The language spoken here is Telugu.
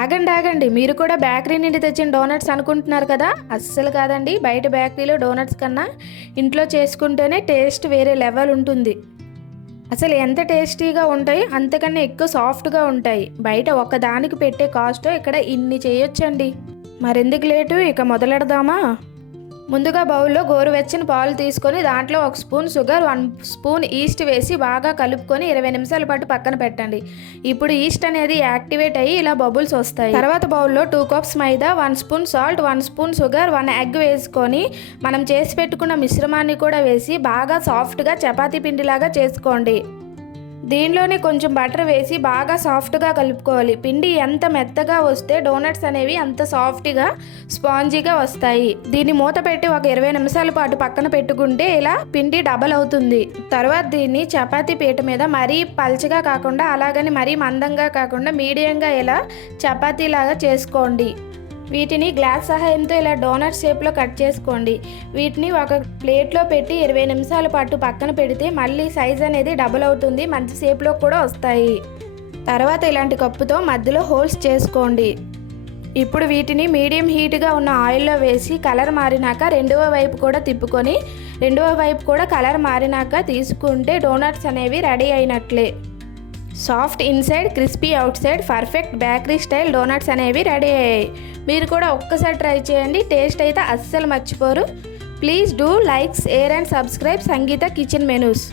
ఆగండి ఆగండి, మీరు కూడా బేకరీ నుండి తెచ్చిన డోనట్స్ అనుకుంటున్నారు కదా? అస్సలు కాదండి. బయట బేకరీలో డోనట్స్ కన్నా ఇంట్లో చేసుకుంటేనే టేస్ట్ వేరే లెవెల్ ఉంటుంది. అసలు ఎంత టేస్టీగా ఉంటాయి, అంతకన్నా ఎక్కువ సాఫ్ట్గా ఉంటాయి. బయట ఒకదానికి పెట్టే కాస్ట్ ఇక్కడ ఇన్ని చేయొచ్చండి. మరెందుకు లేటు, ఇక మొదలెడదామా? ముందుగా బౌల్లో గోరువెచ్చని పాలు తీసుకొని దాంట్లో 1 స్పూన్ షుగర్, 1 స్పూన్ ఈస్ట్ వేసి బాగా కలుపుకొని 20 నిమిషాల పాటు పక్కన పెట్టండి. ఇప్పుడు ఈస్ట్ అనేది యాక్టివేట్ అయ్యి ఇలా బబుల్స్ వస్తాయి. తర్వాత బౌల్లో 2 కప్స్ మైదా, 1 spoon salt, 1 spoon sugar, 1 egg వేసుకొని మనం చేసి పెట్టుకున్న మిశ్రమాన్ని కూడా వేసి బాగా సాఫ్ట్గా చపాతీ పిండిలాగా చేసుకోండి. దీనిలోనే కొంచెం బటర్ వేసి బాగా సాఫ్ట్గా కలుపుకోవాలి. పిండి ఎంత మెత్తగా వస్తే డోనట్స్ అనేవి అంత సాఫ్ట్గా స్పాంజీగా వస్తాయి. దీన్ని మూత పెట్టి ఒక 20 నిమిషాల పాటు పక్కన పెట్టుకుంటే ఇలా పిండి డబల్ అవుతుంది. తర్వాత దీన్ని చపాతీ పీట మీద మరీ పల్చగా కాకుండా అలాగని మరీ మందంగా కాకుండా మీడియంగా ఇలా చపాతీలాగా చేసుకోండి. వీటిని గ్లాస్ సహాయంతో ఇలా డోనట్ షేప్లో కట్ చేసుకోండి. వీటిని ఒక ప్లేట్లో పెట్టి 20 నిమిషాల పాటు పక్కన పెడితే మళ్ళీ సైజ్ అనేది డబుల్ అవుతుంది, మంచి షేప్లో కూడా వస్తాయి. తర్వాత ఇలాంటి కప్పుతో మధ్యలో హోల్స్ చేసుకోండి. ఇప్పుడు వీటిని మీడియం హీట్గా ఉన్న ఆయిల్లో వేసి కలర్ మారినాక రెండవ వైపు కూడా తిప్పుకొని రెండవ వైపు కూడా కలర్ మారినాక తీసుకుంటే డోనట్స్ అనేవి రెడీ అయినట్లే. Soft inside, crispy outside, perfect bakery style doughnuts అనేవి రెడీ అయ్యాయి. మీరు కూడా ఒక్కసారి ట్రై చేయండి, టేస్ట్ అయితే అస్సలు మర్చిపోరు. Please do like, share and subscribe Sangeetha kitchen menus.